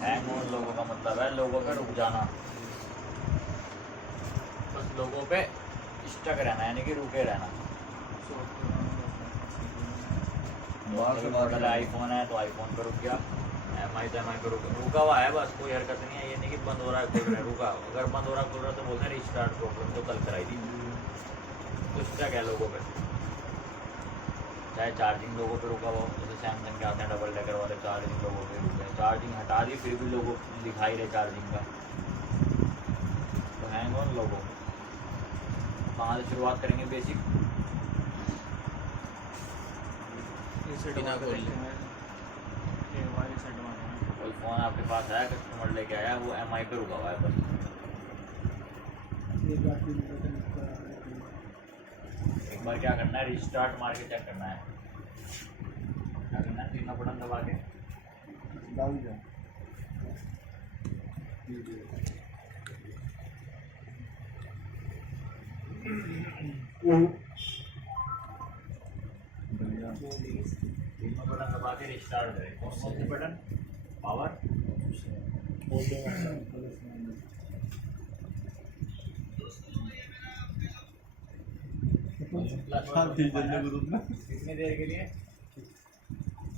Hang on लोगों का मतलब है लोगों पे रुक जाना, बस लोगों पे स्टक रहना यानी कि रुके रहना। मॉडल आईफोन है तो आईफोन पे रुक गया, एमआई तो एमआई पे रुका हुआ है, बस कोई हरकत नहीं है। ये नहीं कि बंद हो रहा है खुल रहा है, रुका। अगर बंद हो रहा है खुल रहा है तो बोलते हैं रिस्टार्ट प्रॉब्लम, तो कल कराई थी। कुछ स्टक है लोगों पे, चाहे चार्जिंग लोगों पे रुका हुआ, जैसे सैमसंग के आते हैं डबल डेकर वाले, चार्जिंग लोगों पे रुके, चार्जिंग हटा दी फिर भी लोगों दिखाई रहे चार्जिंग का, तो हैंग ऑन लोगों। कहाँ से शुरुआत करेंगे? बेसिक कोई फ़ोन आपके पास आया, कस्टमर लेके आया, वो एमआई पे रुका हुआ है बस। एक बार क्या करना है, रिस्टार्ट मार के चेक करना है। क्या करना है? तीनों बटन दबा के तीनों बटन दबा के रिस्टार्ट करें। कौन कौन से बटन? पावर, कितनी देर के लिए?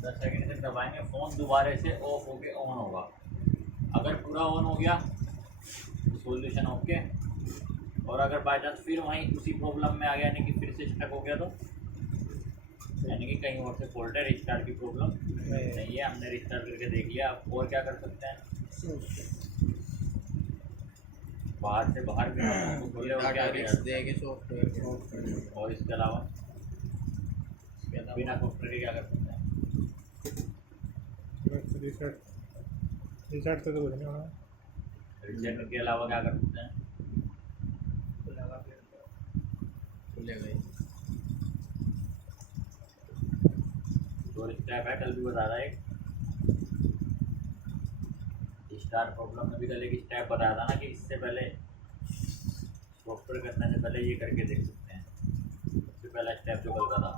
10 सेकंड तक दबाएंगे। फ़ोन दोबारा से ऑफ होके ऑन होगा। अगर पूरा ऑन हो गया तो सॉल्यूशन ओके, और अगर बाई चांस फिर वहीं उसी प्रॉब्लम में आ गया यानी कि फिर से स्टक हो गया तो यानी कि कहीं और से फॉल्ट है, रिस्टार्ट की प्रॉब्लम नहीं है। हमने रिस्टार्ट करके देख लिया। अब और क्या कर सकते हैं? बाहर से बाहर भी खोले और क्या और इसके अलावा बिना सॉफ्टवेयर के क्या कर सकते हैं? रिसेट तो कुछ नहीं होना। रिसेट के अलावा क्या कर सकते हैं? दो स्टेप है, कल भी बता रहा है। स्टार प्रॉब्लम में भी कल एक स्टेप बताया था ना कि इससे पहले सॉफ्टवेयर करने से पहले ये करके देख सकते हैं। सबसे पहला स्टेप जो कल का था।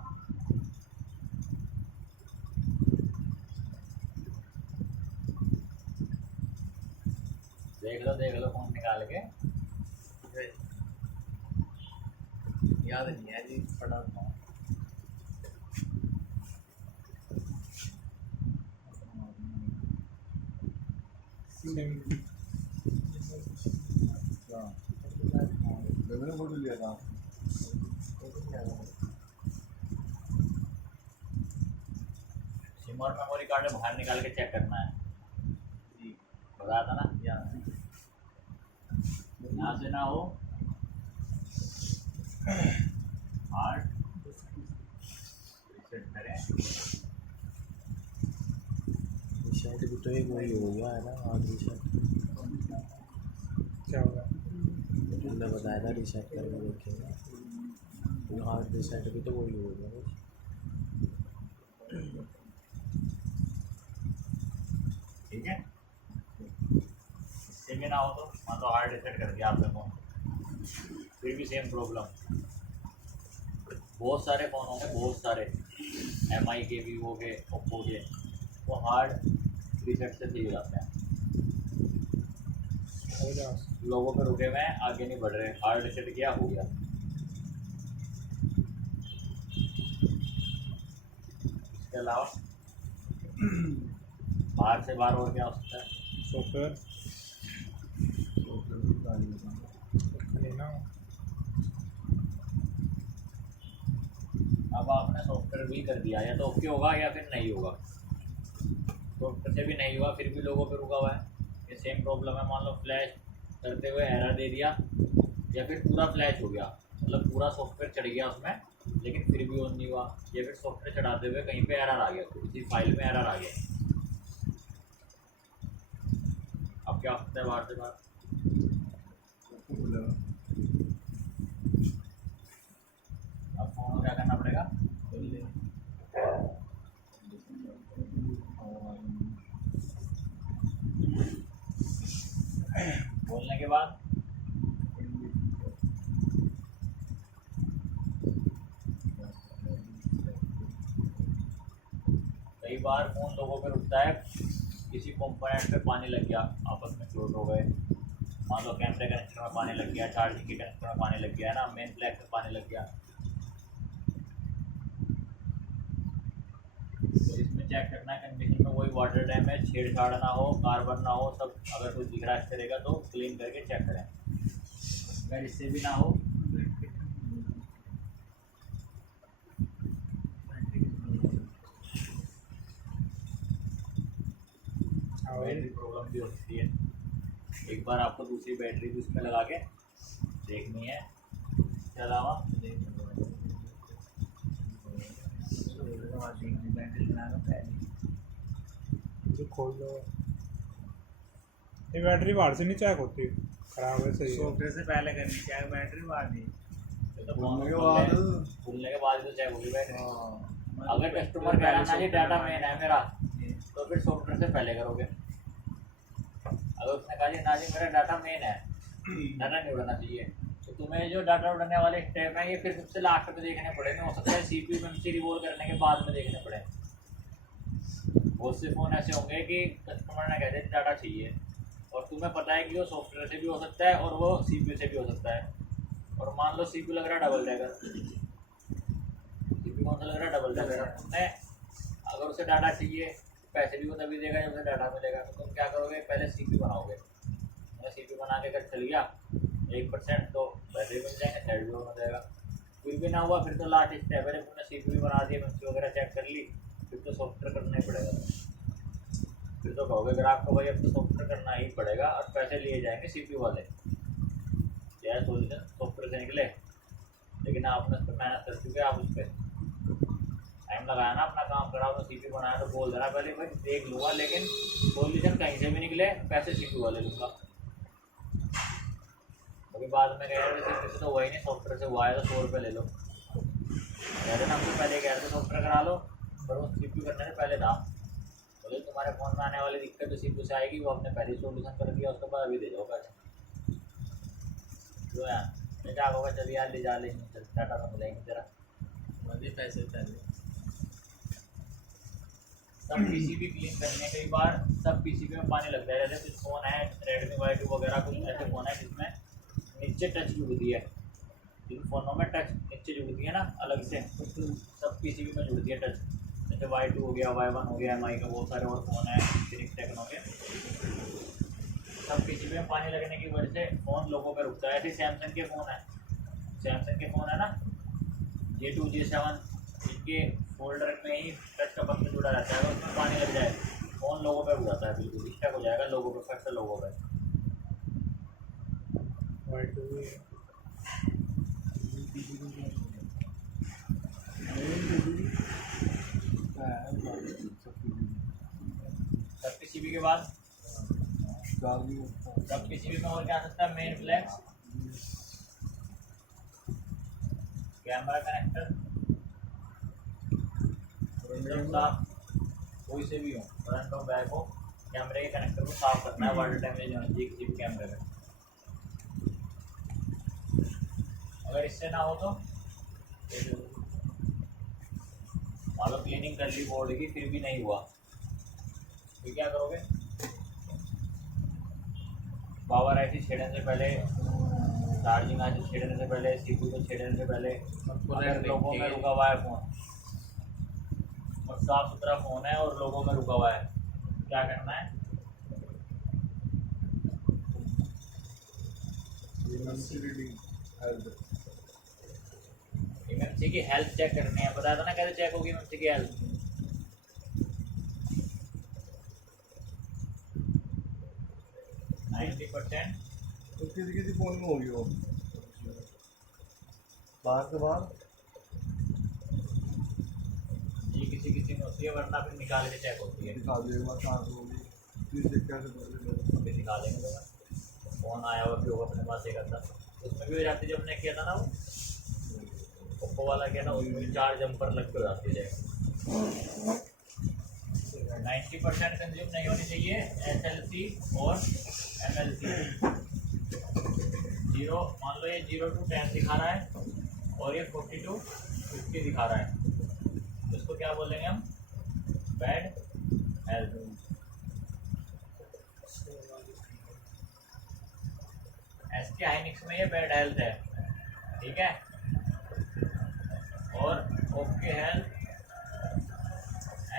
देख लो फोन निकाल के। याद नहीं है जी, पढ़ा था। मैंने फोटो लिया था। सिम और मेमोरी कार्ड बाहर निकाल के चेक करना है। बताया था ना, यहाँ से ना हो हार्ड रिसेट करें। रिसेट भी तो एक वही हो गया है ना, हार्ड रिसेट। क्या होगा? तुमने बताया था रिसेट करके देखेगा, हार्ड रिसेट भी तो वही हो गया बस। ठीक है, इससे भी ना हो तो मान लो हार्ड रिसेट कर दिया आपने फ़ोन, फिर भी सेम प्रॉब्लम। बहुत सारे फ़ोन होंगे, बहुत सारे एमआई के, वीवो के, ओप्पो के, वो हार्ड रिसेट से सही हो जाते हैं। लोगों पे रुके हुए हैं, आगे नहीं बढ़ रहे, हार्ड रिसेट किया हो गया। इसके अलावा बाहर से बाहर और क्या हो सकता है? सॉफ्टवेयर लेना। अब आपने सॉफ्टवेयर भी कर दिया, या तो ओके होगा या फिर नहीं होगा। सॉफ्टवेयर से भी नहीं हुआ फिर भी लोगों पे रुका हुआ है, ये सेम प्रॉब्लम है। मान लो फ्लैश करते हुए एरर दे दिया, या फिर पूरा फ्लैश हो गया, मतलब पूरा सॉफ्टवेयर चढ़ गया उसमें लेकिन फिर भी ऑन नहीं हुआ, या फिर सॉफ्टवेयर चढ़ाते हुए कहीं पे एरर आ गया, किसी फाइल में एरर आ गया। अब क्या हो सकता है बाहर से बाहर? अब फोन को क्या करना पड़ेगा? बोलने के बाद कई बार फ़ोन लोगों पे रुकता है किसी कंपोनेंट पे पानी लग गया, आपस में फ्लोट हो गए, मान लो कैमरे कनेक्टर में पानी लग गया, चार्जिंग के कनेक्टर में पानी लग गया है ना, मेन फ्लैग में पानी लग गया, तो इसमें चेक करना है कंडीशन में वही वाटर डैमेज, छेड़छाड़ ना हो, कार्बन ना हो, सब अगर कुछ दिख रहा है करेगा तो क्लीन करके चेक करें। अगर इससे भी ना हो बैटरी प्रॉब्लम भी हो सकती है, एक बार आपको दूसरी बैटरी भी उसमें लगा के देखनी है। इसके अलावा जो खोल लो, ये बैटरी बाहर से नहीं चेक होती, खराब है, सही है। सॉफ्टवेयर से पहले करनी चाहिए बैटरी बाद ही। तो खुलने के बाद तो चेक होगी बैटरी। अगर कस्टमर कह रहा ना जी डाटा मेन है मेरा, तो फिर सॉफ्टवेयर से पहले करोगे। अगर उसने कहा जी ना जी मेरा डाटा मेन है, डाटा नहीं उड़ाना चाहिए, तो तुम्हें जो डाटा उड़ाने वाले स्टेप है ये फिर सबसे लास्ट में देखने पड़ेंगे। हो सकता है सीपीयू मेमोरी रिवॉल्व करने के बाद में देखने पड़े। बहुत से फ़ोन ऐसे होंगे कि कस्टमर ने कह दिया डाटा चाहिए, और तुम्हें पता है कि वो सॉफ्टवेयर से भी हो सकता है और वो सीपीयू से भी हो सकता है। और मान लो सीपीयू लग रहा है डबल डेकर, सीपीयू कौन सा लग रहा है डबल डेकर, तुमने अगर उसे डाटा चाहिए पैसे भी वो तभी देगा जब उसे डाटा मिलेगा। तो तुम क्या करोगे, पहले सीपीयू बनाओगे, सीपीयू बना के अगर चल गया 1% तो पैसे भी मिल जाएंगे, साइड भी हो जाएगा। फिर भी ना हुआ फिर तो लास्ट स्टेप है, जब तुमने सीपीयू बना दिया, मेमोरी वगैरह चेक कर ली, फिर तो सॉफ्टवेयर करना ही पड़ेगा। फिर तो कहोगे ग्राहक को भाई अब तो सॉफ्टवेयर करना ही पड़ेगा, और पैसे लिए जाएंगे सीपीयू वाले। यह सोल्यूशन सॉफ्टवेयर से निकले, लेकिन आपने उस पर मेहनत कर चुके, आप उस पर टाइम लगाया ना, अपना काम करा, तो सीपीयू बनाया, तो बोल देना पहले भाई देख लूँगा, लेकिन सोल्यूशन कहीं से भी निकले पैसे सीपीयू वाले लूँगा। अभी बाद में कह रहे थे तो वही नहीं, सॉफ्टवेयर से हुआ है तो 100 रुपये ले लो, कह रहे ना हमसे पहले कह रहे थे सॉफ्टवेयर करा लो, पर वो सीपीयू करने से पहले था। बोले तुम्हारे फ़ोन में आने वाली दिक्कत तो सीपीयू से आएगी, वो हमने पहले सोल्यूशन कर दिया, उसके बाद अभी दे जाओ पैसे। जो यार मैं क्या होगा, चलिए यार ले जा लेंगे, डाटा तो मिलेंगे तेरा, मुझे पैसे पहले सब पीसीबी क्लीन करने के बाद सब पीसीबी में पानी लगता है। जैसे कुछ फ़ोन है रेडमी Y2 वगैरह, कुछ ऐसे फ़ोन है जिसमें नीचे टच जुड़ती है, जिन फ़ोनों में टच नीचे जुड़ती है ना अलग से, सब पीसीबी में जुड़ती है टच। जैसे Y2 हो गया, Y1 हो गया, MI का बहुत सारे और फ़ोन है फिनिक्स टेक्नो के, सब पीसीबी में पानी लगने की वजह से फ़ोन लोगों पर रुकता है। ऐसे सैमसंग के फ़ोन है, सैमसंग के फ़ोन है ना J2 J7, इनके फोल्डर में ही टच का पंख जुड़ा रहता है, उसमें पानी लग जाए फ़ोन लोगों पे हो जाता है, बिल्कुल स्टक हो जाएगा लोगों पे, फट से लोगों पे। सब पीसीबी के बाद सब पीसीबी में और क्या आ सकता है, मेन फ्लैग, कैमरा कनेक्टर, साफ कोई से भी हो, फ्रंट और बैक हो, कैमरे के कनेक्टर को साफ करना है, वाटर डैमेज होना चाहिए किसी भी कैमरे में। अगर इससे ना हो तो मान लो क्लीनिंग कर ली बोर्ड की, फिर भी नहीं हुआ, फिर क्या करोगे, पावर आईसी छेड़ने से पहले, चार्जिंग आईसी छेड़ने से पहले, सीपीयू को छेड़ने से पहले, लोगों में रुका हुआ है फ़ोन और साफ सुथरा फ़ोन है और लोगों में रुका हुआ है, क्या करना है, एमएमसी की हेल्थ चेक करनी है। बताया था ना कैसे चेक होगी एमएमसी की हेल्थ, तो किसी फोन में होगी वो बाहर से बाहर, ये किसी में होती है, वरना फिर निकाल के चेक होती है। निकाल देगा कहाँ से होगी, फिर देख कैसे अभी निकालेंगे तो फ़ोन आया हुआ भी होगा अपने पास एक आता, उसमें भी हो जाती है, जब हमने किया था ना वो ओप्पो वाला किया ना, उसमें 4 जंपर लग के हो जाती है। 90% कंज्यूम नहीं होनी चाहिए SLC और MLC। 0 मान लो ये 0 to 10 दिखा रहा है और ये 40 to 50 दिखा रहा है, तो इसको क्या बोलेंगे हम, बैड हेल्थ। एसके हाइनिक्स में ये बैड हेल्थ है, ठीक है। और ओके हेल्थ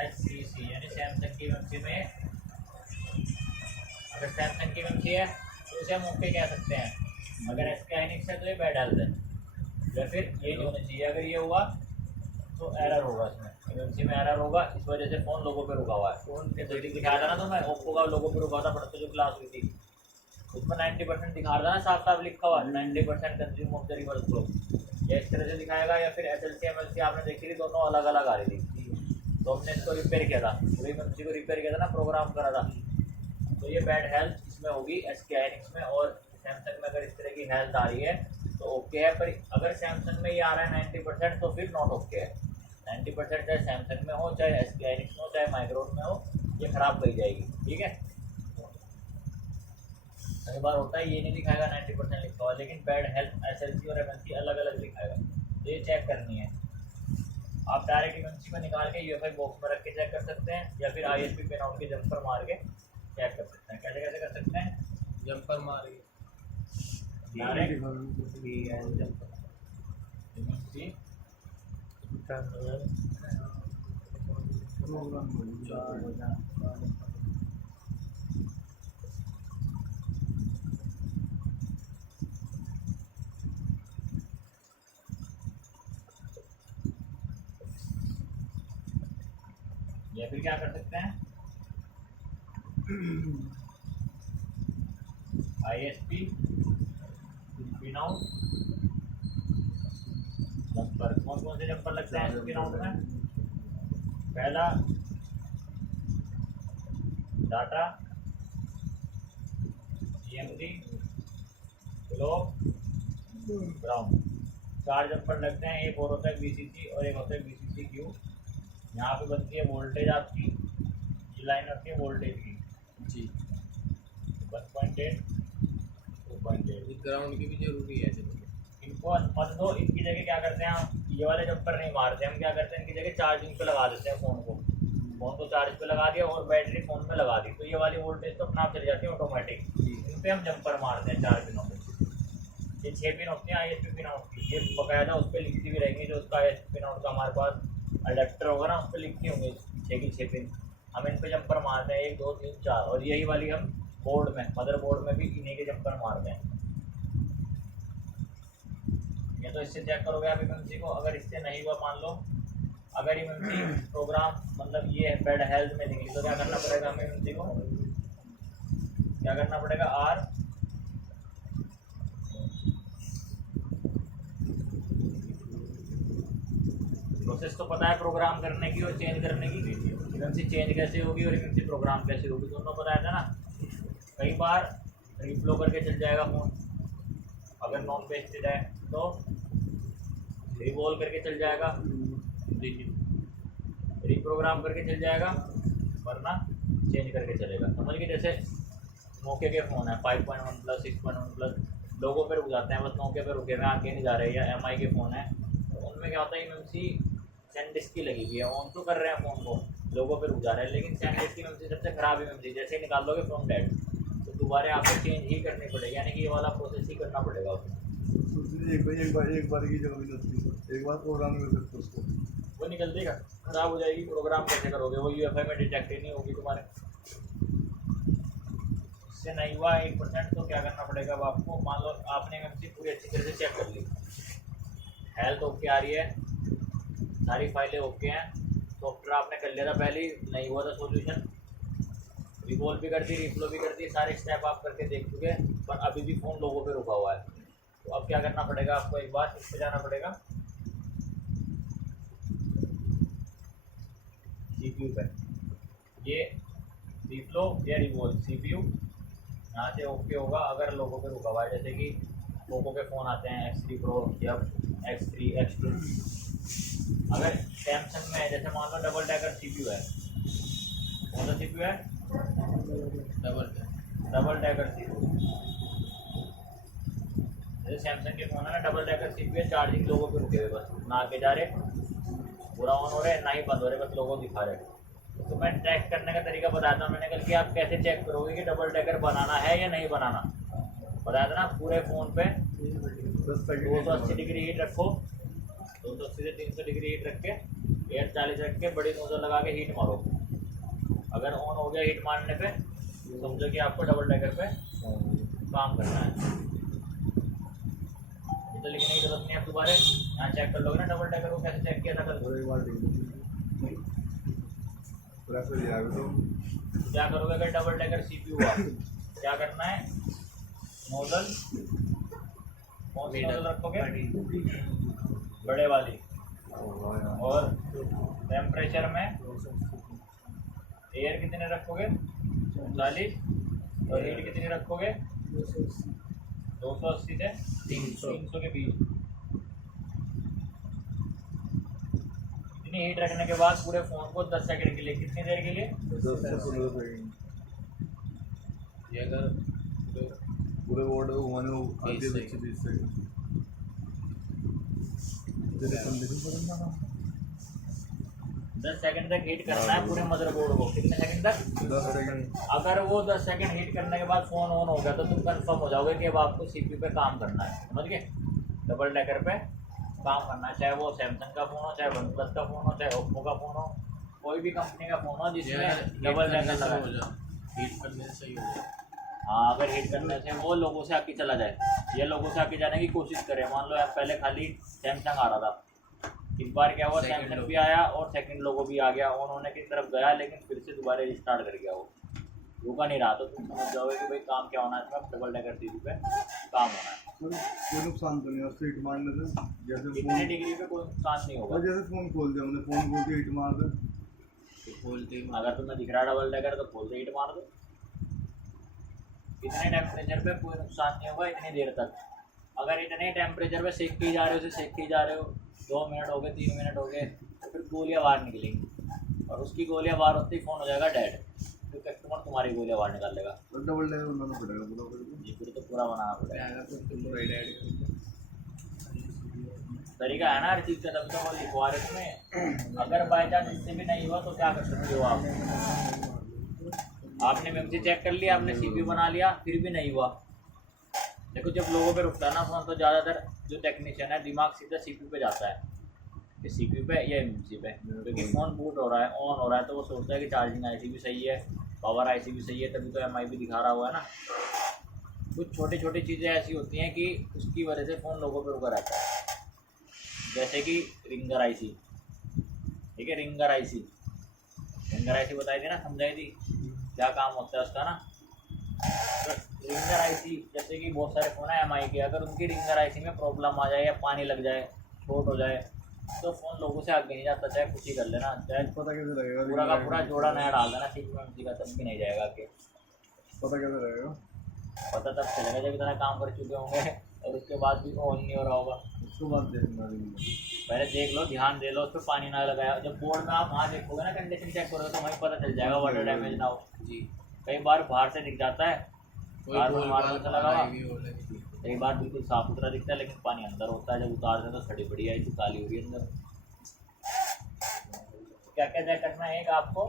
SCC यानी सैमसंग की एमएमसी में, अगर सैमसंग की एमएमसी है तो उसे हम ओके कह सकते हैं, अगर एसके हाइनिक्स है तो ये बैड हेल्थ है, या फिर ये नहीं होना चाहिए। अगर ये हुआ तो एरर होगा, इसमें एमएमसी में एरर होगा, इस वजह से फ़ोन लोगों पे रुका हुआ है। फ़ोन के सेटिंग दिखाया था ना, तो मैं ओप्पो का लोगों पे रुका था, परसों जो क्लास हुई थी उसमें 90% दिखा रहा था ना, साफ साफ लिखा हुआ 90% consume of the reverse flow, या इस तरह से दिखाएगा, या फिर SLC MLC आपने देखी थी दोनों अलग अलग आ रही थी। तो हमने इसको रिपेयर किया था, पूरी एमएमसी को रिपेयर किया था ना, प्रोग्राम करा था। तो ये बैड हेल्थ इसमें होगी एसके हाइनिक्स में, और सैमसंग में अगर इस तरह की हेल्थ आ रही है तो ओके है। पर अगर सैमसंग में ये आ रहा है 90% तो फिर नॉट ओके है। 90% चाहे सैमसंग में हो, चाहे एसके हाइनिक्स में हो, चाहे माइक्रोन में हो, ये ख़राब करी जाएगी, ठीक है। कई बार होता है ये नहीं दिखाएगा 90% लिखा हुआ, लेकिन बैड हेल्थ SLC और MLC अलग अलग दिखाएगा, तो ये चेक करनी है। आप डायरेक्ट एमएमसी में निकाल के UFI बॉक्स में रख के चेक कर सकते हैं, या फिर ISP पिन आउट के जंपर मार के चेक कर सकते हैं। कैसे कैसे कर सकते हैं? जंपर मार के डायरेक्ट जंपर एमएमसी या फिर क्या कर सकते हैं, ISP पिन आउट जंपर। कौन कौन से जंपर लगते हैं पिन आउट में? पहला data, EMD, globe, ground, 4 jumper लगते हैं। एक और होता है VCC और एक होता है VCCQ। यहाँ पे बनती है वोल्टेज आपकी, ये लाइन होती है वोल्टेज की जी। 1.8 2.8। ग्राउंड की भी जरूरी है। इनको मत दो, इनकी जगह क्या करते हैं हम, ये वाले जंपर नहीं मारते, हम क्या करते हैं इनकी जगह चार्जिंग पे लगा देते हैं फ़ोन को चार्ज पे लगा दिया और बैटरी फ़ोन में लगा दी, तो ये वाली वोल्टेज तो अपने आप चली जाती है ऑटोमेटिक। इन पर हम जंपर मारते हैं 4 पिनों पे। ये 6 पिन होती हैं ISP पिन आउट की, ये बकायदा उस पर लिखती भी रहेंगी, जो उसका ISP पिन आउट का हमारे पास अडेप्टर होगा ना, उस पर लिखती होंगी 6 की 6 पिन। हम इन पे जंपर मारते हैं 1 2 3 4, और यही वाली हम बोर्ड में, मदर बोर्ड में भी इन्हीं के जंपर मारते हैं। ये तो इससे चेक करोगे आप एमएमसी को। अगर इससे नहीं हुआ, मान लो अगर एमएमसी प्रोग्राम मतलब ये बैड हेल्थ में निकली, तो क्या करना पड़ेगा हमें एमएमसी को? क्या करना पड़ेगा? R प्रोसेस तो पता है प्रोग्राम करने की और चेंज करने की। एमएमसी चेंज कैसे होगी और एमएमसी प्रोग्राम कैसे होगी, दोनों बताया था ना। कई बार रिफ्लो करके चल जाएगा फ़ोन, अगर नॉन पेस्टेड है तो रिवॉल्व करके चल जाएगा, रिप्रोग्राम करके चल जाएगा, वरना चेंज करके चलेगा। समझ गए? जैसे नोकिया के फ़ोन है 5.1 प्लस 6.1 प्लस, लोगों पे रुक जाते हैं, बस नोकिया पे रुके हुए आगे नहीं जा रहे, या MI के फ़ोन है तो उनमें क्या होता है, एमएमसी सैनडिस्क की लगी हुई है, ऑन तो कर रहे हैं फ़ोन को, लोगों पे रुक जा रहे हैं, लेकिन सैनडिस्क की एमएमसी सबसे ख़राब एमएमसी। जैसे ही निकाल लोगे फ़ोन डेड, तो दोबारा आपको चेंज ही करनी पड़ेगी, यानी कि ये वाला प्रोसेस ही करना पड़ेगा उसमें। एक बार की जगह भी लगती है, एक बार प्रोग्राम कर सकते उसको, वो निकल देगा, खराब हो जाएगी। प्रोग्राम कैसे करोगे? वो UFI में डिटेक्ट ही नहीं होगी तुम्हारे। इससे नहीं हुआ 1%, तो क्या करना पड़ेगा अब आपको? मान लो आपने एमएमसी पूरी अच्छी तरह से चेक कर ली, हेल्थ ओके आ रही है, सारी फाइलें ओके हैं, सॉफ्टवेयर आपने कर लिया था पहले ही, नहीं हुआ था सोल्यूशन, रिवॉल्व भी कर दी, रिफ्लो भी कर दी, सारे स्टेप आप करके देख चुके, पर अभी भी फ़ोन लोगों पे रुका हुआ है। तो अब क्या करना पड़ेगा आपको? एक बार इस पर जाना पड़ेगा, CPU पे, ये रिफ्लो या रिवॉल्व, CPU यहाँ से ओके होगा अगर लोगों पे रुका हुआ है। जैसे कि पोको के फ़ोन आते हैं X3 Pro या X3 X2, अगर सैमसंग में है, जैसे मान लो डबल डेकर CPU है, कौन सा CPU है? Double decker CPU। जैसे सैमसंग के फ़ोन है ना, डबल डेकर CPU है, चार्जिंग लोगों पे रुके हुए, बस ना आगे जा रहे, पूरा ऑन हो रहे, ना ही बंद हो रहे, बस लोगों दिखा रहे। तो मैं चेक करने का तरीका बताता हूँ। मैंने कल कि आप कैसे चेक करोगे कि डबल डेकर बनाना है या नहीं बनाना। बताया था ना, पूरे फ़ोन पे 10 सेकंड 280 डिग्री हीट रखो, 280 से 300 डिग्री हीट रख के, एयर 40 रख के बड़ी नोजल लगा के हीट मारो। अगर ऑन हो गया हीट मारने पे, समझो कि आपको डबल डेकर पे काम करना है। तो लिखने की जरूरत नहीं है, दोबारा यहाँ चेक कर लोगे ना डबल डेकर को कैसे चेक किया था कल। और एक बार प्रेशर दिया है तो क्या करोगे अगर डबल डेकर सीपीयू हुआ, क्या करना है, नोजल कौन सी नोजल रखोगे, बड़े वाली, और टेम्परेचर में एयर कितने रखोगे, 39, और हीट कितनी रखोगे, 280 से 300 के बीच। इतनी हीट रखने के बाद पूरे फ़ोन को 10 सेकंड के लिए, कितनी देर के लिए, 10 से 15 सेकंड ये अगर पूरे बोर्ड को घुमाने को आधे 20 से 20 सेकंड तेरे कंडीशन पर ना 10 सेकंड तक हीट करना है पूरे मदरबोर्ड को। कितने सेकंड तक, 10 सेकंड। अगर वो 10 सेकंड हीट करने के बाद फ़ोन ऑन हो गया तो तुम कंफर्म हो जाओगे कि अब आपको सीपीयू पे काम करना है। समझ गए, डबल डेकर पे काम करना है, चाहे वो सैमसंग का फ़ोन हो, चाहे वन प्लस का फ़ोन हो, चाहे ओप्पो का फ़ोन हो, कोई भी कंपनी का फ़ोन हो जिसमें डबल डेकर लगा है। हीट करने से सही हो जाए। हाँ, अगर हिट करने से वो लोगों से आके चला जाए, ये लोगों से आके जाने की कोशिश करे। मान लो यार पहले खाली सैमसंग आ रहा था, इस बार क्या हुआ, सैमसंग भी आया और सेकंड लोगो भी आ गया, ऑन होने की तरफ गया, लेकिन फिर से दोबारा रिस्टार्ट कर गया, वो रुका नहीं रहा। तो तुम समझ जाओगे कि भाई काम क्या होना है, इसमें डबल डेकर सीपीयू पे काम होना है। कोई नुकसान तो नहीं है उससे हिट मारने से, जैसे कितने फोन डिग्री पे कोई नुकसान नहीं होगा। और जैसे फोन खोल दिया हमने, फोन खोल के हिट मार दे तो खोलते ही अगर तुम्हें दिख रहा है डबल डेकर तो खोल से हिट मार दो। इतने टेम्परेचर पे कोई नुकसान नहीं होगा इतनी देर तक। अगर इतने टेम्परेचर पे सेक के ही जा रहे हो, उसे सेक के ही जा रहे हो, 2 मिनट हो गए, 3 मिनट हो गए, तो फिर गोलियां बाहर निकलेंगी, और उसकी गोलियां बाहर होते ही फ़ोन हो जाएगा डेड, फिर कस्टमर तुम्हारी गोलियां बाहर निकाल लेगा। तो डबल डेकर बनाना पड़ेगा पूरा करके। जी, फिर तो पूरा बनाना पड़ेगा। तो पूरा ही ऐड कर तरीका है ना हर चीज़ का, तभी तो वो लिखवा रहे तुम्हें। अगर बाई चांस इससे भी नहीं हुआ तो क्या कर सकते हो आप, आपने मेमोरी चेक कर लिया, आपने सीपीयू बना लिया, फिर भी नहीं हुआ। देखो जब लोगों पे रुकता है ना फ़ोन, तो ज़्यादातर जो टेक्नीशियन है दिमाग सीधा सीपीयू पे जाता है, कि सीपीयू पे या एमसी पे, क्योंकि फ़ोन बूट हो रहा है, ऑन हो रहा है, तो वो सोचता है कि चार्जिंग आईसी भी सही है, पावर आईसी भी सही है, तभी तो एमआई भी दिखा रहा हुआ है ना। कुछ छोटी छोटी चीज़ें ऐसी होती हैं कि उसकी वजह से फ़ोन लोगों पे रुका रहता है। जैसे कि रिंगर आईसी, ठीक है, रिंगर आईसी बताई थी ना, समझाई थी क्या काम होता है उसका ना। तो रिंगर आईसी, जैसे कि बहुत सारे फ़ोन है एमआई के, अगर उनकी रिंगर आईसी में प्रॉब्लम आ जाए या पानी लग जाए, शॉर्ट हो जाए, तो फ़ोन लोगों से आगे नहीं जाता, चाहे कुछ ही कर लेना, चाहे पता कैसे लगेगा पूरा का पूरा जोड़ा नया डाल देना सीपीयू एमसी का, तब भी नहीं जाएगा आगे। पता कैसे लगेगा? पता तब चलेगा जब इतना काम कर चुके होंगे और उसके बाद भी ऑन नहीं हो रहा होगा। उसके बाद देखना पहले देख लो, ध्यान दे लो, उस पर पानी ना लगाया। जब बोर्ड में आप वहाँ देखोगे ना, कंडीशन चेक करोगे तो वहीं पता चल जाएगा वाटर डैमेज ना हो। जी। कई बार बाहर से दिख जाता है, कोई बार बोल बार से लगा हुआ, भी हो लगी। कई बार बिल्कुल साफ सुथरा दिखता है, लेकिन पानी अंदर होता है। जब उतारते हैं तो सड़ी पड़ी है, इसकी काली हो रही है अंदर। क्या क्या चेक करना है एक आपको,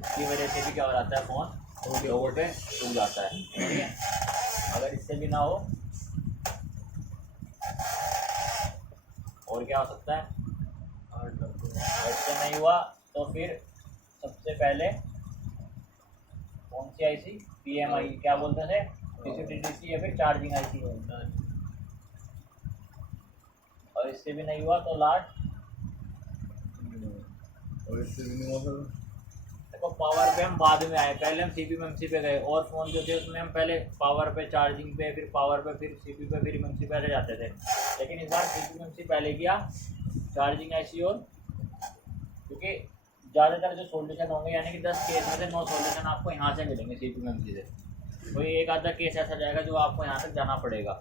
इसकी वजह से भी क्या हो जाता है, फ़ोन लोगों पे रुक जाता है, ठीक है। अगर इससे भी ना हो और क्या हो सकता है, इससे नहीं हुआ तो फिर सबसे पहले कौन सी आईसी, पीएमआई क्या बोलते थे, डीसी या फिर चार्जिंग आईसी बोलता है। और इससे भी नहीं हुआ तो लास्ट, और इससे भी नहीं हुआ देखो पावर पे हम बाद में आए, पहले हम सीपीयू एमसी पे गए, और फ़ोन जो थे उसमें हम पहले पावर पे, चार्जिंग पे, फिर पावर पे, फिर सीपीयू पे, फिर एमसी पे ऐसे जाते थे। लेकिन इस बार सीपीयू एमसी पहले किया, चार्जिंग आईसी, और क्योंकि ज़्यादातर जो सॉल्यूशन होंगे, यानी कि 10 केस में से 9 सॉल्यूशन आपको यहाँ से मिलेंगे सीपीयू एमसी से। कोई एक आधा केस ऐसा जाएगा जो आपको यहाँ तक जाना पड़ेगा,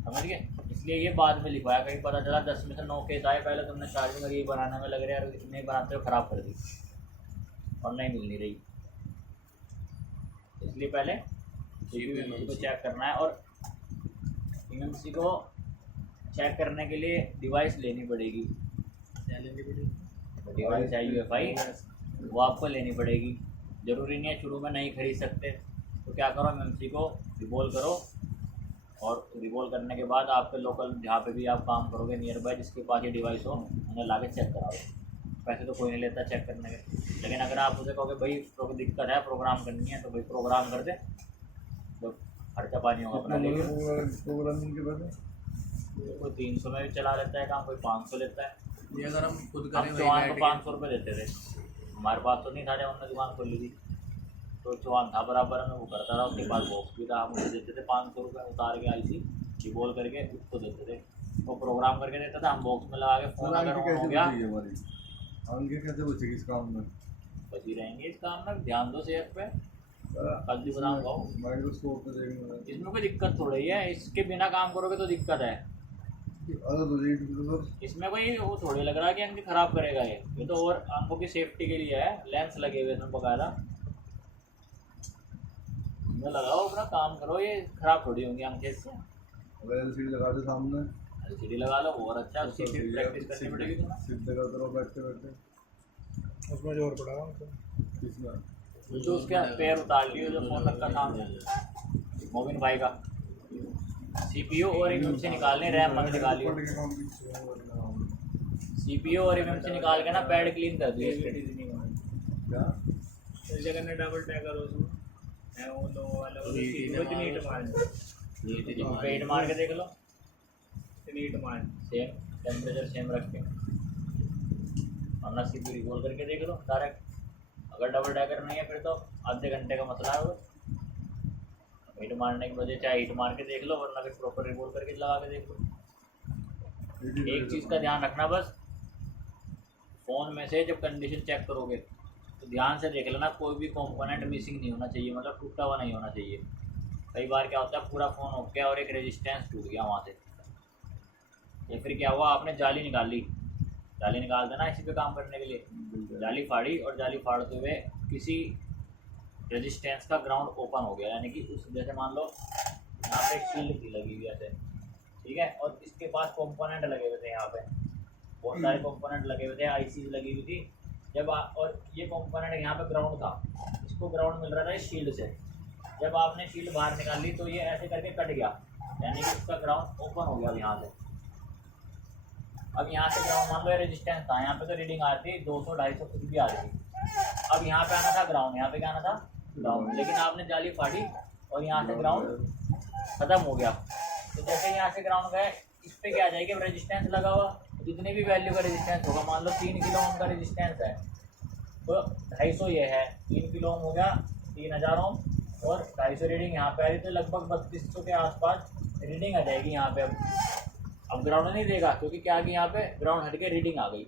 समझ गए। इसलिए ये बाद में लिखवाया, कहीं पता चला 10 में से 9 केस आए, पहले तुमने चार्जिंग और ये बनाने में लग रहे हैं और इतने बनाते हो ख़राब कर दी और नहीं मिल नहीं रही। इसलिए पहले सीपीयू एमसी को चेक करना है, और एमसी को चेक करने के लिए डिवाइस लेनी पड़ेगी। डिवाइस है यूएफआई, वो आपको लेनी पड़ेगी। ज़रूरी नहीं है शुरू में नहीं खरीद सकते, तो क्या करो एमएमसी को रिवॉल्व करो, और रिवॉल्व करने के बाद आपके लोकल जहाँ पे भी आप काम करोगे नियर बाय जिसके पास ये डिवाइस हो उन्हें ला के चेक कराओ। पैसे तो कोई नहीं लेता चेक करने के, लेकिन अगर आप उसे कहोगे भाई दिक्कत है प्रोग्राम करनी है तो भाई प्रोग्राम कर दे, तो खर्चा पानी होगा अपना लेके। प्रोग्रामिंग के बाद कोई 300 में भी चला लेता है काम, कोई 500 लेता है। ये अगर हम खुद हम करें चौहान को 500 रुपये देते थे, हमारे पास तो नहीं था जब हमने दुकान खोली थी, तो चौहान था बराबर में, वो करता रहा, उसके पास बॉक्स भी था, हम उसे देते थे 500 रुपये उतार के आईसी रिबोल करके उसको देते थे, वो प्रोग्राम करके देता था, हम बॉक्स में लगा के फ़ोन अगर ऑन हो गया आगे कैसे बचेगी इस काम में? बची रहेंगे इस काम में। ध्यान दो सेहत पे, कल भी बताऊँगा। माइक्रोस्कोप पे देखेंगे इसमें कोई दिक्कत थोड़ी है, इसके बिना काम करोगे तो दिक्कत है। इसमें कोई वो थोड़ी लग रहा है कि आंखें खराब करेगा ये तो और आंखों की सेफ्टी के लिए है, लेंस लगे हुए इसमें बकायदा। इसमें लगाओ अपना काम करो, ये खराब थोड़ी होंगी आंखें इससे। अगर एलसीडी लगा दे सामने, एलसीडी लगा लो और अच्छा, उसकी फिर प्रैक्टिस करनी पड़ेगी तुम्हें। सीधे करते रहो बैठते बैठते। उसमें जोर पड़ा हमको। किसमें? तो उसके पैर उतार लियो जो फोन रखा सामने मोबिन भाई का, सीपीयू और एमएमसी निकालने, रैम मत निकालियो। सीपीयू और एमएमसी निकाल के ना पैड क्लीन कर दिए इसके। क्या? इस जगह ने डबल टैग करो उसमें, है वो दो वाला वो नीट मार, पेट मार के देख लो, नीट मार सेम टेम्परेचर सेम रख के, अपना सीपीयू रिकॉल करके देख लो डायरेक्ट। अगर डबल टैगर नहीं है फिर तो आधे घंटे का मसला है वो। हीट मारने की वजह चाहे हीट मार के देख लो, वरना फिर प्रॉपर रिवॉल्व करके लगा के देख लो। एक चीज़ का ध्यान रखना बस, फ़ोन में से जब कंडीशन चेक करोगे तो ध्यान से देख लेना, कोई भी कंपोनेंट मिसिंग नहीं होना चाहिए, मतलब टूटा हुआ नहीं होना चाहिए। कई बार क्या होता है पूरा फ़ोन हो गया और एक रेजिस्टेंस टूट गया वहाँ से, या फिर क्या हुआ आपने जाली निकाल ली, जाली निकाल देना इसी पे काम करने के लिए, जाली फाड़ी और जाली फाड़ते हुए किसी रेजिस्टेंस का ग्राउंड ओपन हो गया, यानी कि उस जैसे मान लो यहाँ पे शील्ड थी लगी हुई ऐसे, ठीक है, और इसके पास कंपोनेंट लगे हुए थे, यहाँ पे बहुत सारे कंपोनेंट लगे हुए थे, आईसी लगी हुई थी जब और ये कंपोनेंट यहाँ पे ग्राउंड था, इसको ग्राउंड मिल रहा था इस शील्ड से। जब आपने शील्ड बाहर निकाल ली तो ये ऐसे करके कट गया, यानी कि इसका ग्राउंड ओपन हो गया यहाँ से। अब यहाँ से ग्राउंड मान लो रेजिस्टेंस था, यहाँ पे तो रीडिंग आ रही थी 200-250 कुछ भी आ रही थी। अब यहाँ पे आना था ग्राउंड, यहाँ पे क्या आना था ग्राउंड, लेकिन आपने जाली फाड़ी और यहाँ से ग्राउंड खत्म हो गया। तो जैसे यहाँ से ग्राउंड गए, इस पर क्या आ जाएगी, अब रेजिस्टेंस लगा हुआ, जितनी भी वैल्यू का रेजिस्टेंस होगा, मान लो 3 किलो ओम का रेजिस्टेंस है तो 250 ये है, 3 किलो ओम हो गया 3000 ओम, और 250 रीडिंग यहाँ पे आ रही, तो लगभग 3200 के आसपास रीडिंग आ जाएगी यहाँ पे। अब ग्राउंड नहीं देगा क्योंकि क्या कि यहाँ पे ग्राउंड हट के रीडिंग आ गई,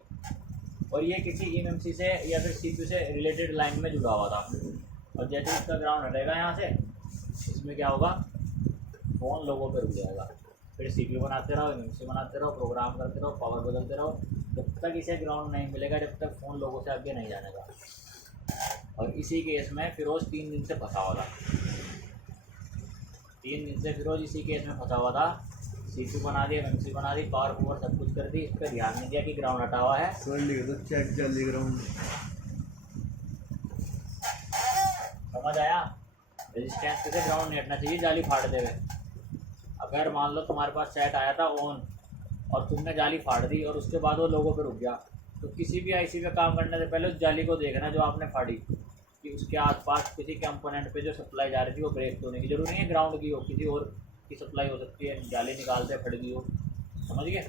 और ये किसी एमएमसी से या फिर सीपीयू से रिलेटेड लाइन में जुड़ा हुआ था। और जैसे इसका ग्राउंड हटेगा यहाँ से, इसमें क्या होगा, फ़ोन लोगों पे रुक जाएगा, फिर सीपीयू बनाते रहो, एमएमसी बनाते रहो, प्रोग्राम करते रहो, पावर बदलते रहो, जब तक इसे ग्राउंड नहीं मिलेगा, जब तक फ़ोन लोगों से आगे नहीं जानेगा। और इसी केस में फिरोज 3 दिन से फंसा हुआ था, 3 दिन से फिरोज इसी केस में फंसा हुआ था। सीपीयू बना दी, एमएमसी बना दी, पावर सब कुछ कर दी, इस पर ध्यान नहीं दिया कि ग्राउंड हटा हुआ है। चेक जाली ग्राउंड समझ आया, रेजिस्टेंस पे से ग्राउंड नहीं हटना चाहिए जाली फाड़ दे हुए। अगर मान लो तुम्हारे पास सेट आया था ऑन और तुमने जाली फाड़ दी और उसके बाद वो लोगों पे रुक गया, तो किसी भी आईसी पे काम करने से पहले उस जाली को देखना जो आपने फाड़ी, कि उसके आसपास किसी कंपोनेंट पे जो सप्लाई जा रही थी वो ब्रेक तो होने की जरूरी नहीं है ग्राउंड की हो, किसी और की सप्लाई हो सकती है, जाली निकालते फट गई हो। समझ गए,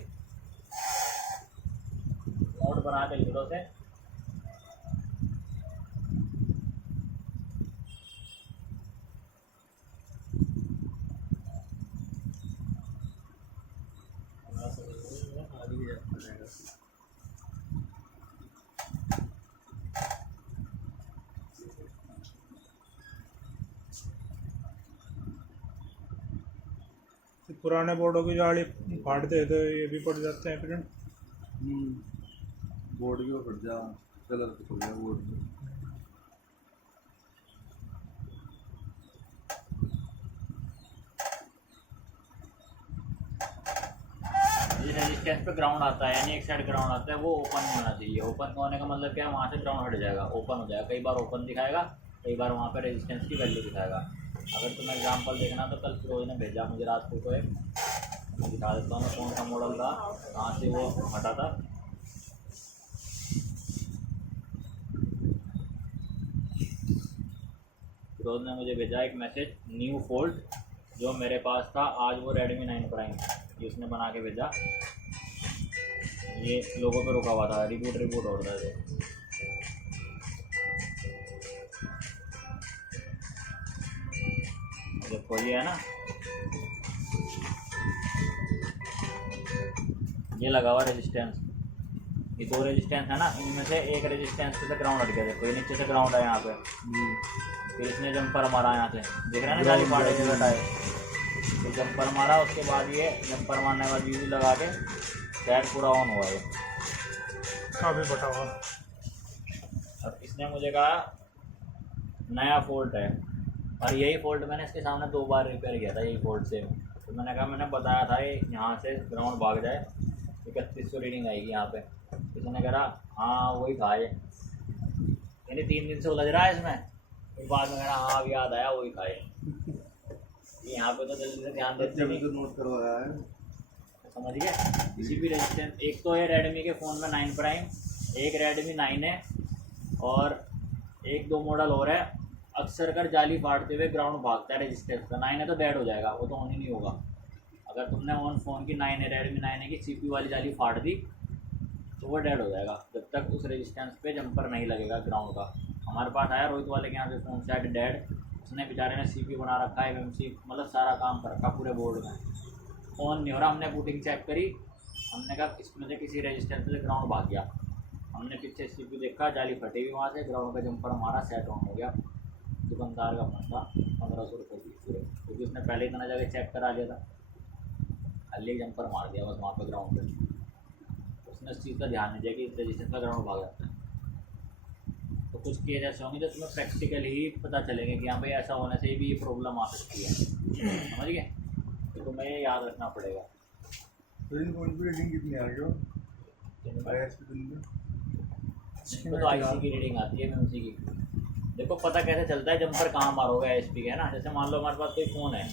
नोट बना के लिख लो से। पुराने बोर्डों की जाली फाड़ते हैं तो ये भी पड़ जाते हैं प्रिंट। बोर्ड भी फट जा, कलर तो फट गया बोर्ड में। ये रेजिस्टेंस पे ग्राउंड आता है, यानी एक साइड ग्राउंड आता है, वो ओपन नहीं होना चाहिए। ओपन होने का मतलब क्या है, वहाँ से ग्राउंड हट जाएगा, ओपन हो जाएगा। कई बार ओपन दिखाएगा, कई बार वहाँ पे रेजिस्टेंस की वैल्यू दिखाएगा। अगर तुम्हें एग्जांपल देखना तो कल फिरोज ने भेजा मुझे रात को एक, मैं दिखा देता हूँ कौन सा मॉडल था, कहाँ से वो हटा था। फिरोज ने मुझे भेजा एक मैसेज, न्यू फोल्ड, जो मेरे पास था आज वो Redmi 9 प्राइम, ये उसने बना के भेजा। ये लोगों पे रुका हुआ था, रिबूट हो रहा है। देखो ये है ना, ये लगा हुआ रेजिस्टेंस, ये दो रेजिस्टेंस है ना, इनमें से एक रेजिस्टेंस पे ग्राउंड हट गया। देखो ये नीचे से ग्राउंड है यहाँ पे, फिर इसने जंपर मारा यहाँ से, देख रहे हैं ना जाली फाड़े के बैठाए, तो जंपर मारा, उसके बाद ये जंपर मारने के बाद वीवी लगा के सेट पूरा ऑन हुआ है। काफ़ी बटा हुआ। अब इसने मुझे कहा नया फॉल्ट है, और यही फॉल्ट मैंने इसके सामने 2 बार रिपेयर किया था, यही फॉल्ट से। तो मैंने कहा, मैंने बताया था ये यहाँ से ग्राउंड भाग जाए 3100 रीडिंग आएगी यहाँ पे। इसने कहा हाँ वही था ये, यानी 3 दिन से उलझ रहा है इसमें। फिर बाद में कहा हाँ अब याद आया वही था ये यहाँ पे तो जल्दी से ध्यान देते नहीं, तो नोट करवाया है, समझ गए। किसी भी रेजिस्टेंस, एक तो है Redmi के फ़ोन में 9 प्राइम, एक Redmi 9 है, और एक 2 मॉडल और है। अक्सर कर जाली फाड़ते हुए ग्राउंड भागता है रेजिस्टेंस का। 9 है तो डेड हो जाएगा, वो तो ऑन ही नहीं होगा। अगर तुमने ऑन फ़ोन की 9 है, Redmi 9 है की CPU वाली जाली फाड़ दी तो वो डेड हो जाएगा, जब तक उस रेजिस्टेंस पे जंपर नहीं लगेगा ग्राउंड का। हमारे पास आया रोहित वाले के यहाँ से फ़ोन सेट डेड, उसने बेचारे ने CPU बना रखा है, MMC, मतलब सारा काम कर रखा पूरे बोर्ड में, ऑन नहीं हो रहा। हमने बूटिंग चेक करी, हमने कहा इसमें से किसी रेजिस्टेंस से ग्राउंड भाग गया। हमने पीछे CPU देखा, जाली फटी हुई, वहाँ से ग्राउंड का जंपर हमारा सेट ऑन हो गया। दुकानदार का फोन था 1500 रुपये की पूरे, क्योंकि उसने पहले इतना जगह चेक करा लिया था, खाली जंपर मार दिया बस वहाँ पे ग्राउंड पे। उसने इस चीज़ का ध्यान नहीं दिया कि इस रेजिस्टेंस का ग्राउंड भाग जाता है। तो कुछ केस ऐसे होंगे जो तुम्हें प्रैक्टिकली ही पता चलेंगे कि हाँ भाई ऐसा होने से भी ये प्रॉब्लम आ सकती है, समझ गए। तो तुम्हें ये याद रखना पड़ेगा। तो इन फोन की रीडिंग कितनी आ रही हो ISP दिन में? इसमें तो IC की रीडिंग आती है, MMC की। देखो पता कैसे चलता है जंपर कहाँ मारोगे ISP के, है ना। जैसे मान लो हमारे पास कोई फ़ोन है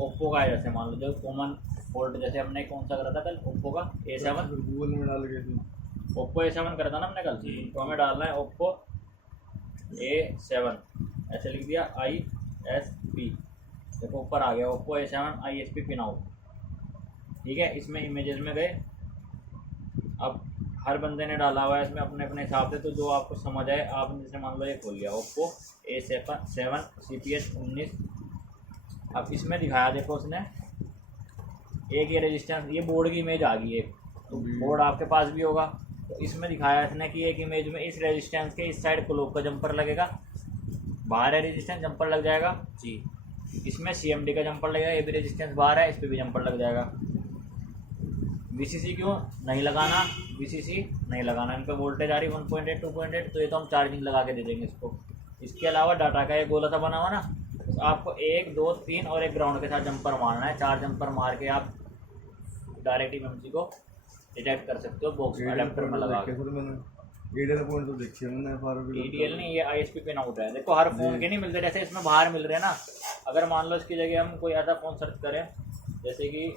ओप्पो का है, जैसे मान लो जो कॉमन फोल्ट, जैसे हमने कौन सा करा था कल, ओप्पो का A7, गूगल में डाल गए थे, ओप्पो A7 करा था ना हमने कल। तो हमें डालना है ओप्पो A7, ऐसे लिख दिया ISP, देखो ऊपर आ गया Oppo A7 ISP pin out, ठीक है। इसमें इमेजेस में गए, अब हर बंदे ने डाला हुआ है इसमें अपने अपने हिसाब से, तो जो आपको समझ आए आपने, जैसे मान लो ये खोल लिया ओप्पो A7 CPH 19। अब इसमें दिखाया देखो उसने एक ये रेजिस्टेंस, ये बोर्ड की इमेज आ गई है, तो बोर्ड आपके पास भी होगा। तो इसमें दिखाया इसने कि एक इमेज में इस रेजिस्टेंस के इस साइड क्लॉक का जंपर लगेगा, बाहर है रेजिस्टेंस, जंपर लग जाएगा जी। इसमें CMD का जंपर लगेगा, ये भी रेजिस्टेंस बाहर है, इस पर भी जंपर लग जाएगा। VCC क्यों नहीं लगाना, VCC नहीं लगाना, इन पर वोल्टेज आ रही 1.8 2.8, तो ये तो हम चार्जिंग लगा के दे देंगे इसको। इसके अलावा डाटा का एक गोला सा बना हुआ ना, तो आपको 1 2 3 और एक ग्राउंड के साथ जंपर मारना है। 4 जंपर मार के आप डायरेक्ट MMC को डिटेक्ट कर सकते हो बॉक्स अडेप्टर में लगा के। ADL पॉइंट तो देखिए मैंने, ADL नहीं, ये ISP पिन आउट है। देखो हर फोन के नहीं मिलते, जैसे इसमें बाहर मिल रहे हैं ना। अगर मान लो इसकी जगह हम कोई ऐसा फ़ोन सर्च करें जैसे कि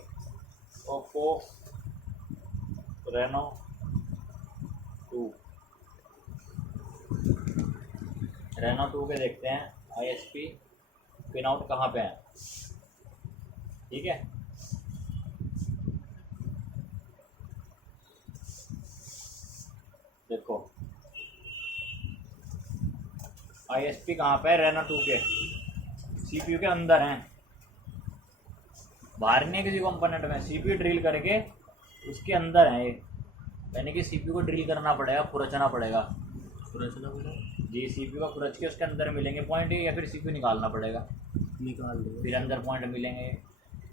ओप्पो Reno 2, Reno 2 के देखते हैं ISP पिन आउट कहाँ पे है, ठीक है। देखो ISP कहाँ पे है, Reno 2 के CPU के अंदर हैं, बाहर नहीं है किसी कंपोनेंट में। CPU ड्रिल करके उसके अंदर है ये, यानी कि CPU को ड्रिल करना पड़ेगा, खुरचना पड़ेगा जी। CPU का खुरच के उसके अंदर मिलेंगे पॉइंट, या फिर CPU निकालना पड़ेगा, निकाल दो फिर अंदर पॉइंट मिलेंगे।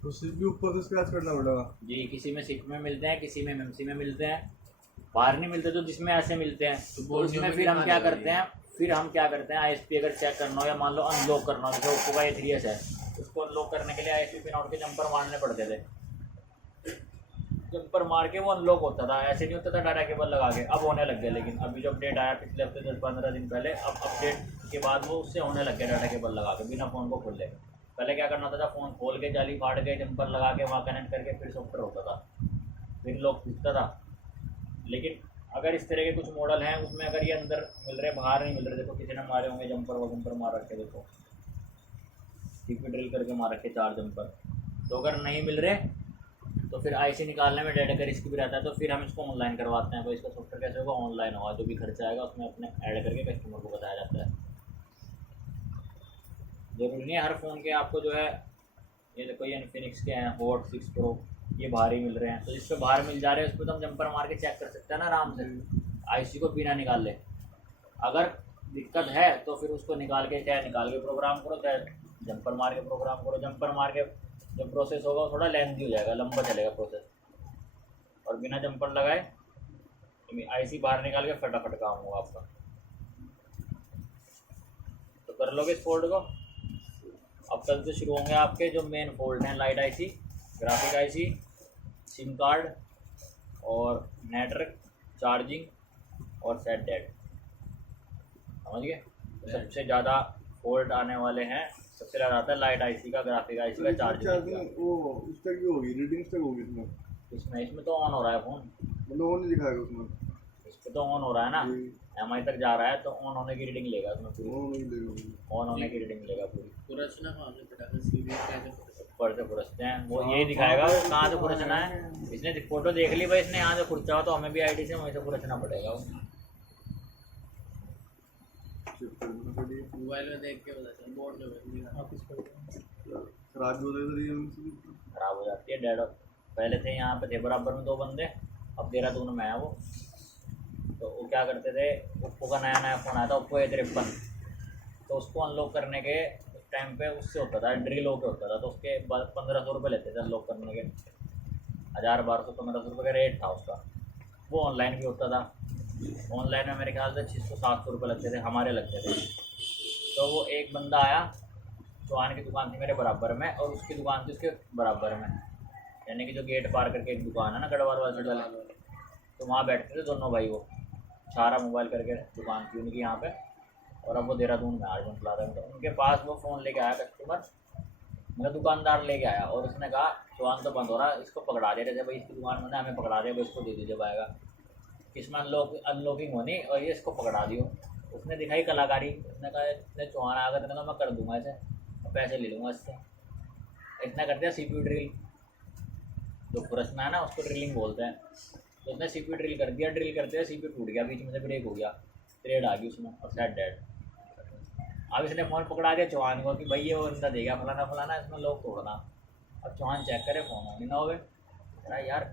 तो CPU ऊपर से स्क्रैच करना पड़ेगा जी। किसी में SIP में मिलते हैं, किसी में MMC में मिलते हैं, बाहर नहीं मिलते। तो जिसमें ऐसे मिलते हैं तो उसमें फिर हम क्या करते हैं, ISP अगर चेक करना हो या मान लो अनलॉक करना हो, जैसे ओप्पो का A3s है, उसको अनलॉक करने के लिए ISP पिन आउट के जंपर मारने पड़ते थे। जब जंपर मार के वो अनलॉक होता था, ऐसे नहीं होता था डाटा केबल लगा के, अब होने लग गया। लेकिन अभी जो अपडेट आया पिछले हफ्ते 10-15 दिन पहले, अब अपडेट के बाद वो उससे होने लग गया डाटा केबल लगा के बिना फ़ोन को खोले। पहले क्या करना होता था, फ़ोन खोल के जाली फाड़ के जंपर लगा के वहाँ कनेक्ट करके फिर सॉफ्टवेयर होता था, फिर लॉक दिखता था। लेकिन अगर इस तरह के कुछ मॉडल हैं उसमें अगर ये अंदर मिल रहे बाहर नहीं मिल रहे, देखो किसी ने मारे होंगे जंपर, वो जंपर मार रखे, देखो सीपी ड्रिल करके मार रखे 4 जंपर। तो अगर नहीं मिल रहे तो फिर आईसी निकालने में डेटा का रिस्क भी रहता है, तो फिर हम इसको ऑनलाइन करवाते हैं। भाई इसका सॉफ्टवेयर कैसे होगा, ऑनलाइन होगा, जो भी खर्चा आएगा उसमें अपने ऐड करके कस्टमर को बताया जाता है। जरूरी नहीं है हर फ़ोन के आपको जो है, ये देखो ये इन्फिनिक्स के हैं हॉट 6 प्रो, ये बाहर ही मिल रहे हैं, तो जिस पे बाहर मिल जा रहे हैं उस पर तो हम जंपर मार के चेक कर सकते हैं ना आराम से, आईसी को बिना निकाल ले। अगर दिक्कत है तो फिर उसको निकाल के, चाहे निकाल के प्रोग्राम करो, चाहे जंपर मार के प्रोग्राम करो। जंपर मार के जो प्रोसेस होगा वो थोड़ा लेंथी हो जाएगा, लंबा चलेगा प्रोसेस, और बिना जंपर लगाए आईसी बाहर निकाल के फटाफट काम होगा आपका। तो कर लोगे इस फोल्ड को। अब कल से शुरू होंगे आपके जो मेन फोल्ड हैं, light IC, graphic IC, SIM card और नेटवर्क, चार्जिंग और सेट डेट, समझ गए। सबसे ज़्यादा फोल्ड आने वाले हैं, सबसे ज़्यादा आता है लाइट आईसी का, ग्राफिक आईसी का, चार्जिंग का। वो उस तक की होगी, रीडिंग्स तक होगी इसमें। इसमें तो ऑन हो रहा है फ़ोन, मतलब वो नहीं दिखाएगा उसमें, इस पर तो ऑन हो रहा है ना, एमआई तक जा रहा है तो ऑन होने की रीडिंग लेगा उसमें पूरी, वो नहीं देगा, ऑन होने की रीडिंग लेगा पूरी। पूरा चुना कहाँ से पटा के सीवी कैसे ऊपर से खुरचते हैं, वो यही दिखाएगा कहाँ से खुरचना है। इसने फोटो देख ली भाई, इसने यहाँ से खुरचा हो तो हमें भी आईडी से वहीं से खुरचना पड़ेगा। वो मोबाइल में देख के पता चला, बोर्ड में नहीं ऑफिस पर खराब हो रही खराब हो जाती है। डेड पहले थे यहाँ पे थे बराबर में 2 बंदे, अब देहरादून में है वो। तो वो क्या करते थे, ओप्पो का नया फ़ोन आया था, ओप्पो A53, तो उसको अनलॉक करने के उस टाइम पे उससे होता था, ड्रिल होकर होता था, तो उसके बाद 1500 रुपये लेते थे अनलॉक करने के, 1000-1200-1500 रुपये का रेट था उसका। वो ऑनलाइन भी होता था, ऑनलाइन में मेरे ख्याल से 600-700 रुपये लगते थे, हमारे लगते थे। तो वो एक बंदा आया, चौहान की दुकान थी मेरे बराबर में और उसकी दुकान थी उसके बराबर में, यानी कि जो गेट पार करके एक दुकान है ना गढ़वाल वाले वाले, तो वहाँ बैठते थे दोनों भाई। वो सारा मोबाइल करके दुकान थी उनकी यहाँ पे, और अब वो देहरादून में आज चला रहे हैं। तो उनके पास वो फ़ोन लेके आया कस्टमर, मेरा दुकानदार लेके आया, और उसने कहा चौहान तो बंद हो रहा है, इसको पकड़ा दे रहे थे भाई, इसकी दुकान में हमें पकड़ा दे भाई, इसको दे दीजिए आएगा, इसमें अनलॉकिंग होनी और ये इसको पकड़ा दियो। उसने दिखाई कलाकारी, उसने कहा इतने चौहान आएगा, तो मैं कर दूंगा इसे, पैसे ले लूँगा इससे। इतना कर दिया सीपीयू ड्रिल, जो खुरसना है ना उसको ड्रिलिंग बोलते हैं। तो उसने सीपीयू ड्रिल कर दिया, ड्रिल करते हुए सीपीयू टूट गया, बीच में से ब्रेक हो गया, थ्रेड आ गई उसमें और सेट डेड। अब इसने फ़ोन पकड़ा दिया चौहान को कि भाई ये वो बंदा देगा फलाना फलाना, इसमें लोग तोड़ना। अब चौहान चेक करे फ़ोन ऑन ही ना हो गए, अरे यार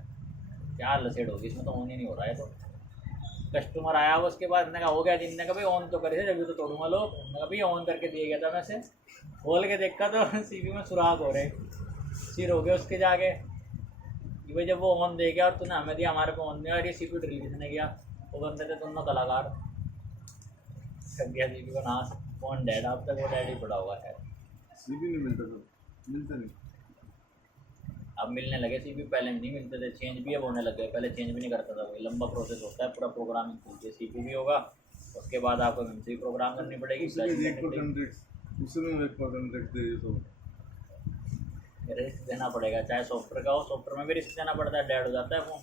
क्या लसेड होगी, इसमें तो ऑन ही नहीं हो रहा है। तो कस्टमर आया वो, उसके बाद उसने कहा हो गया दिन, ने कहा भाई ऑन तो करे थे जब भी तो तोड़ूंगा लोग। मैंने कहा भाई ऑन करके दिया गया था, मैं से खोल के देखा तो सीपी में सुराख हो रहे, सिर हो गए उसके जाके कि भाई जब वो ऑन दे गया और तूने हमें दिया, हमारे को ऑन दिया, और ये सीपी ड्रिल किसने किया, वो बंदे थे दोनों कलाकार, कर दिया सीपी को नाश, फोन डेड। अब तक वो डेड ही पड़ा हुआ है, सीपी नहीं मिलता था, मिलता नहीं। अब मिलने लगे सीपी, पहले नहीं मिलते थे, चेंज भी अब होने लगे, पहले चेंज भी नहीं करता था कोई, लंबा प्रोसेस होता है पूरा, प्रोग्रामिंग पूछिए सीपी भी होगा, उसके बाद आपको एमसी प्रोग्राम करनी पड़ेगी, रिस्क देना पड़ेगा, चाहे सॉफ्टवेयर का हो, सॉफ्टवेयर में भी रिस्क देना पड़ता है, डेड हो जाता है फोन,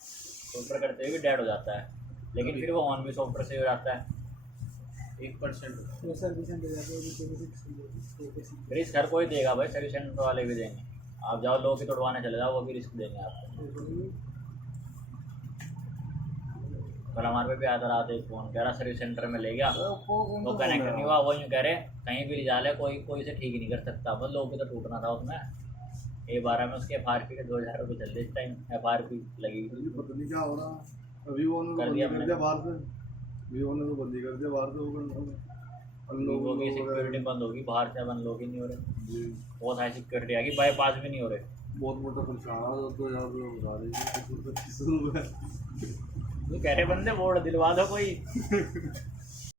सॉफ्टवेयर करते हुए भी डेड हो जाता है, लेकिन फिर वो ऑन भी सॉफ्टवेयर से हो जाता है। 1% रिस्क हर कोई देगा भाई, सर्विस सेंटर वाले भी देंगे, आप जाओ लोग की तोड़वाने चले जाओ, वो भी रिस्क देंगे आपको। कल हमारे पे भी आया था रात एक फ़ोन, कह रहा सर्विस सेंटर में ले गया, वो कनेक्ट नहीं हुआ, वो यूँ कह रहे कहीं भी ले जा ले, कोई से ठीक ही नहीं कर सकता, बस लोग भी तो टूटना था उसमें। A12 में उसके FRP के 2000 रुपये चल रहे इस टाइम, FRP लगी, पता नहीं क्या हो रहा, अभी वो कर दिया बाहर से, वीवो ने तो बंदी कर दिया बाहर से, लोगों की सिक्योरिटी बंद होगी, बाहर से अब अनलॉक ही नहीं हो रहे, बहुत हाई सिक्योरिटी आ गई, बाईपास भी नहीं हो रहे, बहुत मोटा परेशान, 2000 रुपये बता रही है, 25 रुपये वो कह रहे बंदे बोर्ड दिलवा दो कोई।